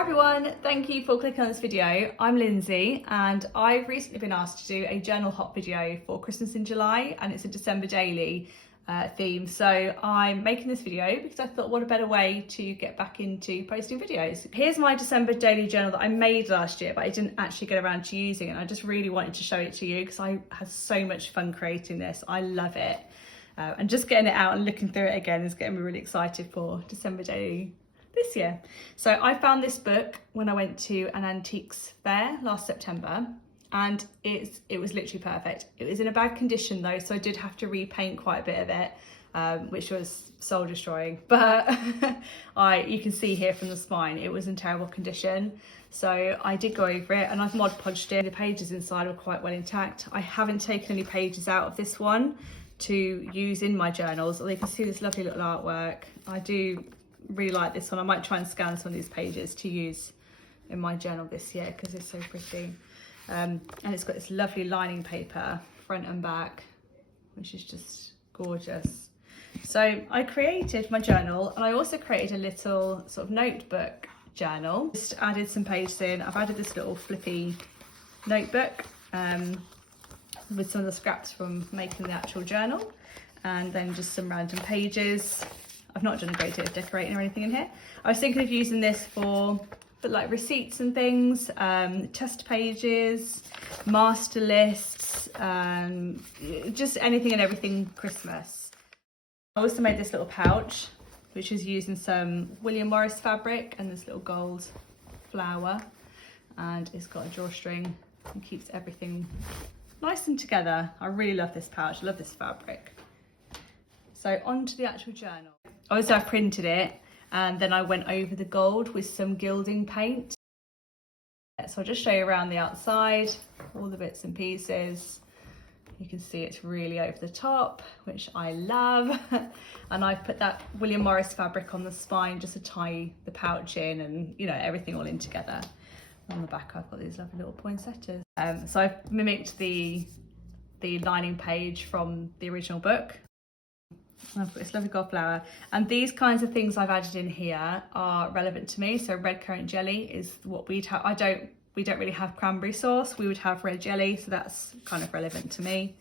Hi everyone, thank you for clicking on this video. I'm Lindsay and I've recently been asked to do a journal hop video for Christmas in July, and it's a December daily theme. So I'm making this video because I thought what a better way to get back into posting videos. Here's my December daily journal that I made last year, but I didn't actually get around to using it. And I just really wanted to show it to you because I had so much fun creating this. I love it. And just getting it out and looking through it again is getting me really excited for December daily this year. So I found this book when I went to an antiques fair last September, and it was literally perfect. It was in a bad condition though, so I did have to repaint quite a bit of it, which was soul destroying, but you can see here from the spine it was in terrible condition. So I did go over it and I've Mod Podged it. The pages inside are quite well intact. I haven't taken any pages out of this one to use in my journals, although you can see this lovely little artwork. I do really like this one. I might try and scan some of these pages to use in my journal this year because it's so pretty. And it's got this lovely lining paper front and back, which is just gorgeous. So I created my journal, and I also created a little sort of notebook journal. Just added some pages in. I've added this little flippy notebook with some of the scraps from making the actual journal, and then just some random pages. I've not done a great deal of decorating or anything in here. I was thinking of using this for like receipts and things, test pages, master lists, just anything and everything Christmas. I also made this little pouch, which is using some William Morris fabric and this little gold flower, and it's got a drawstring and keeps everything nice and together. I really love this pouch, I love this fabric. So on to the actual journal. Also, I printed it and then I went over the gold with some gilding paint. So I'll just show you around the outside, all the bits and pieces. You can see it's really over the top, which I love. And I've put that William Morris fabric on the spine just to tie the pouch in and, you know, everything all in together. On the back I've got these lovely little poinsettias. So I've mimicked the lining page from the original book. I've got this lovely gold flower, and these kinds of things I've added in here are relevant to me. So red currant jelly is what we'd have. We don't really have cranberry sauce. We would have red jelly, so that's kind of relevant to me.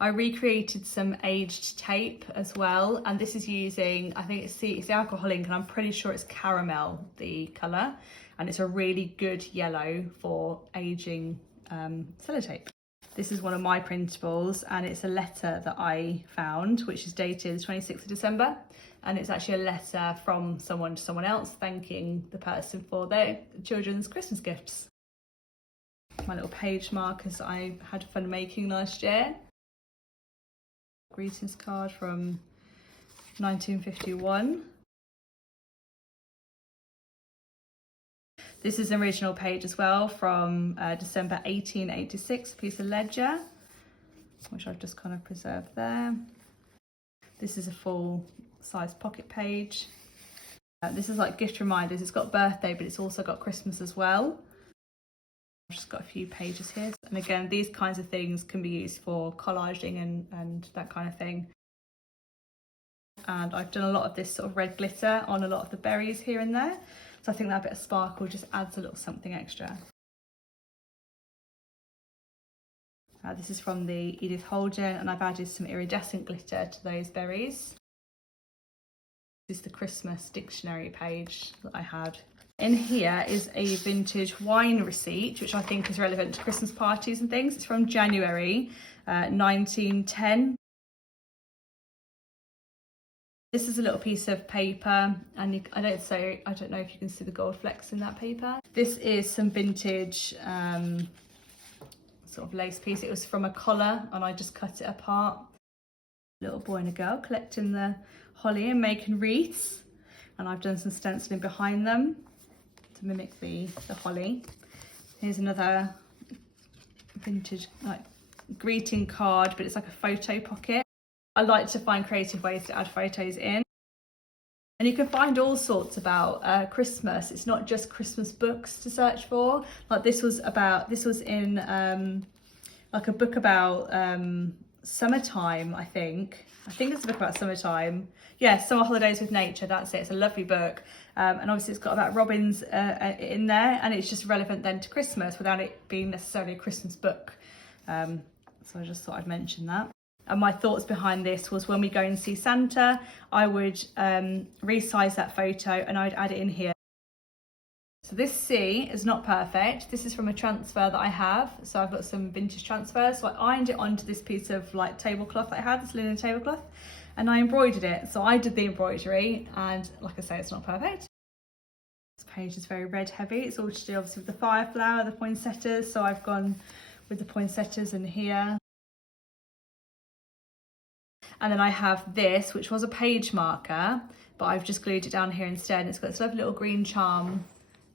I recreated some aged tape as well, and this is using, I think it's the alcohol ink, and I'm pretty sure it's caramel, the colour, and it's a really good yellow for aging sellotape. This is one of my printables, and it's a letter that I found, which is dated the 26th of December. And it's actually a letter from someone to someone else thanking the person for their children's Christmas gifts. My little page markers I had fun making last year. Greetings card from 1951. This is an original page as well from December 1886, a piece of ledger, which I've just kind of preserved there. This is a full size pocket page. This is like gift reminders. It's got birthday, but it's also got Christmas as well. I've just got a few pages here. And again, these kinds of things can be used for collaging and that kind of thing. And I've done a lot of this sort of red glitter on a lot of the berries here and there. So I think that bit of sparkle just adds a little something extra. This is from the Edith Holden, and I've added some iridescent glitter to those berries. This is the Christmas dictionary page that I had. In here is a vintage wine receipt, which I think is relevant to Christmas parties and things. It's from January 1910. This is a little piece of paper, and I don't know if you can see the gold flecks in that paper. This is some vintage sort of lace piece. It was from a collar, and I just cut it apart. Little boy and a girl collecting the holly and making wreaths, and I've done some stenciling behind them to mimic the holly. Here's another vintage like greeting card, but it's like a photo pocket. I like to find creative ways to add photos in. And you can find all sorts about Christmas. It's not just Christmas books to search for. Like this was in like a book about summertime, I think. I think it's a book about summertime. Yeah, Summer Holidays with Nature, that's it. It's a lovely book. And obviously it's got about robins in there, and it's just relevant then to Christmas without it being necessarily a Christmas book. So I just thought I'd mention that. And my thoughts behind this was when we go and see Santa, I would resize that photo and I'd add it in here. So this C is not perfect. This is from a transfer that I have. So I've got some vintage transfers. So I ironed it onto this piece of like tablecloth that I had, this linen tablecloth, and I embroidered it. So I did the embroidery, and like I say, it's not perfect. This page is very red heavy. It's all to do obviously with the fire flower, the poinsettias. So I've gone with the poinsettias in here. And then I have this, which was a page marker, but I've just glued it down here instead. It's got this lovely little green charm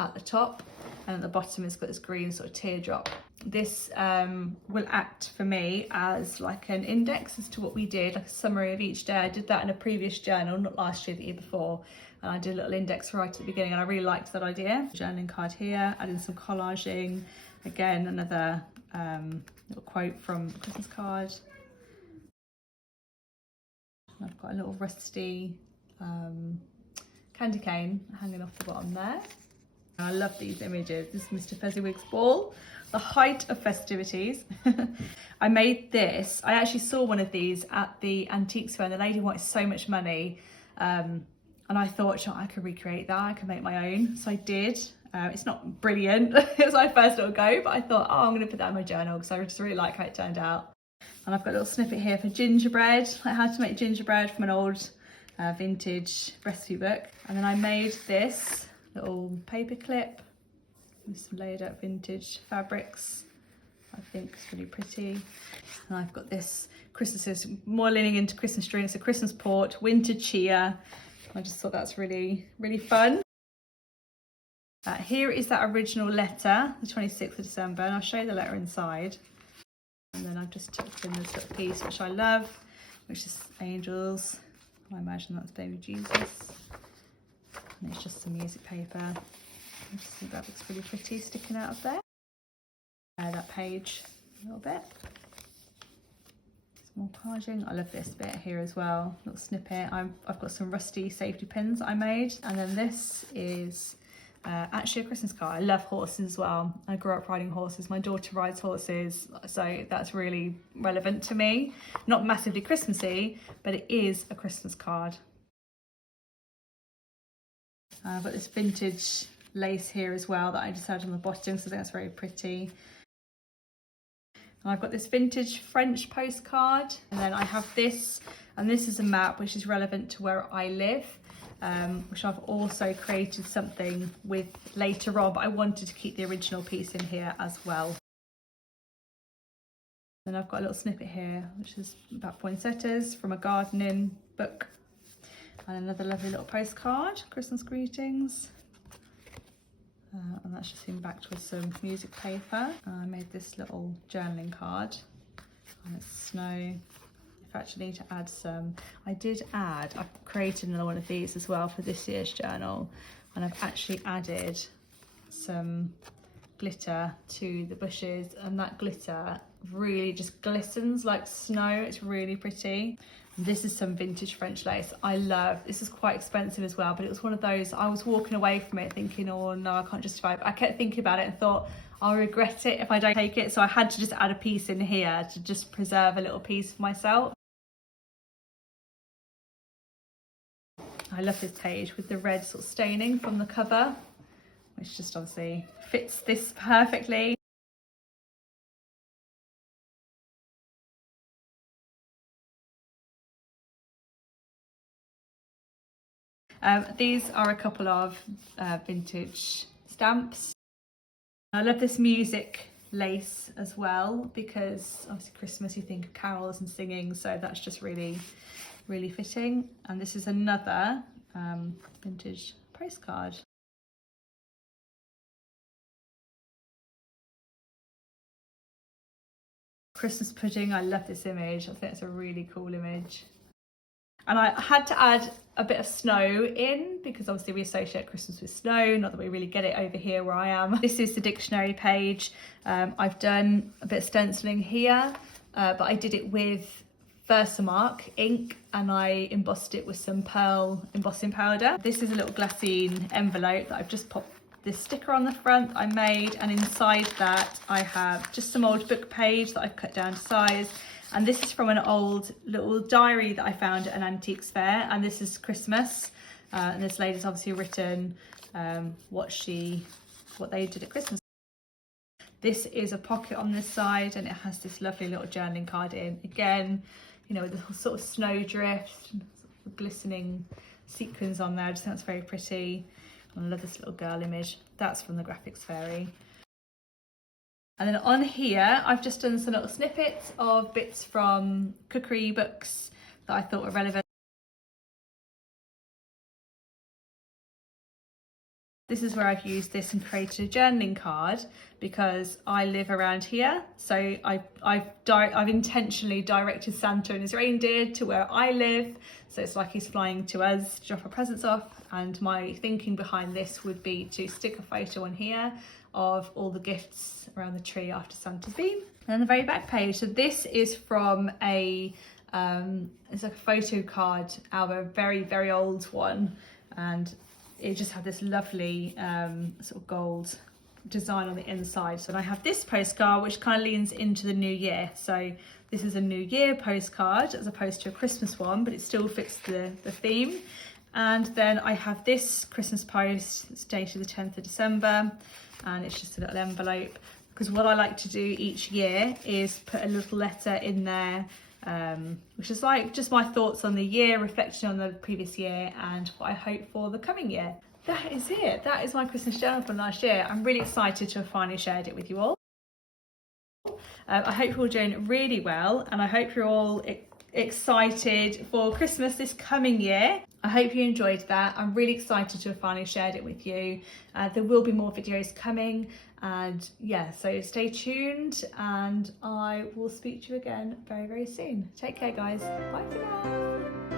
at the top, and at the bottom it's got this green sort of teardrop. This will act for me as like an index as to what we did, like a summary of each day. I did that in a previous journal, not last year, the year before, and I did a little index right at the beginning, and I really liked that idea. Journaling card here, adding some collaging. Again, another little quote from the Christmas card. I've got a little rusty candy cane hanging off the bottom there. I love these images. This is Mr. Fezziwig's ball, the height of festivities. I made this. I actually saw one of these at the antiques fair, and the lady wanted so much money. And I thought, I could recreate that. I could make my own. So I did. It's not brilliant. It was my first little go, but I thought, I'm going to put that in my journal because I just really like how it turned out. And I've got a little snippet here for gingerbread, like how to make gingerbread from an old vintage recipe book. And then I made this little paper clip with some layered up vintage fabrics. I think it's really pretty. And I've got this Christmas, more leaning into Christmas drinks, a Christmas port, winter cheer. I just thought that's really, really fun. Here is that original letter, the 26th of December, and I'll show you the letter inside. And then I've just tucked in this little piece, which I love, which is angels. I imagine that's baby Jesus. And it's just some music paper. I just think that looks really pretty sticking out of there. That page a little bit. Some more collaging. I love this bit here as well. Little snippet. I've got some rusty safety pins I made. And then this is actually a Christmas card. I love horses as well. I grew up riding horses. My daughter rides horses, so that's really relevant to me. Not massively Christmassy, but it is a Christmas card. I've got this vintage lace here as well that I just had on the bottom, so I think that's very pretty. And I've got this vintage French postcard, and then I have this, and this is a map which is relevant to where I live. Which I've also created something with later on, but I wanted to keep the original piece in here as well. Then I've got a little snippet here, which is about poinsettias from a gardening book. And another lovely little postcard, Christmas greetings. And that's just been backed with some music paper. I made this little journaling card, and it's snow. I actually need to add some. I've created another one of these as well for this year's journal, and I've actually added some glitter to the bushes, and that glitter really just glistens like snow. It's really pretty. And this is some vintage French lace. I love this. Is quite expensive as well, but it was one of those, I was walking away from it thinking, oh no, I can't justify it. But I kept thinking about it and thought, I'll regret it if I don't take it. So I had to just add a piece in here to just preserve a little piece for myself. I love this page with the red sort of staining from the cover, which just obviously fits this perfectly. These are a couple of vintage stamps. I love this music lace as well, because obviously Christmas, you think of carols and singing, so that's just really, really fitting. And this is another vintage postcard. Christmas pudding, I love this image. I think it's a really cool image. And I had to add a bit of snow in because obviously we associate Christmas with snow, not that we really get it over here where I am. This is the dictionary page. I've done a bit of stenciling here, but I did it with Versamark ink, and I embossed it with some pearl embossing powder. This is a little glassine envelope that I've just popped this sticker on the front I made, and inside that I have just some old book page that I've cut down to size. And this is from an old little diary that I found at an antiques fair, and this is Christmas. And this lady's obviously written what they did at Christmas. This is a pocket on this side, and it has this lovely little journaling card in. Again, you know, with the sort of snowdrift, sort of glistening sequins on there. I just think that's very pretty. I love this little girl image. That's from the Graphics Fairy. And then on here, I've just done some little snippets of bits from cookery books that I thought were relevant. This is where I've used this and created a journaling card because I live around here. So I've intentionally directed Santa and his reindeer to where I live. So it's like he's flying to us to drop our presents off. And my thinking behind this would be to stick a photo on here of all the gifts around the tree after Santa's been. And then the very back page. So this is from it's like a photo card album, a very, very old one. And it just had this lovely sort of gold design on the inside. So I have this postcard which kind of leans into the new year. So this is a New Year postcard as opposed to a Christmas one, but it still fits the theme. And then I have this Christmas post. It's dated the 10th of December, and it's just a little envelope, because what I like to do each year is put a little letter in there, which is like just my thoughts on the year, reflection on the previous year, and what I hope for the coming year. That is it. That is my Christmas journal from last year. I'm really excited to have finally shared it with you all. I hope you're all doing really well, and I hope you're all excited for Christmas this coming year. I hope you enjoyed that. I'm really excited to have finally shared it with you. There will be more videos coming, and yeah, so stay tuned, and I will speak to you again very, very soon. Take care, guys. Bye for now.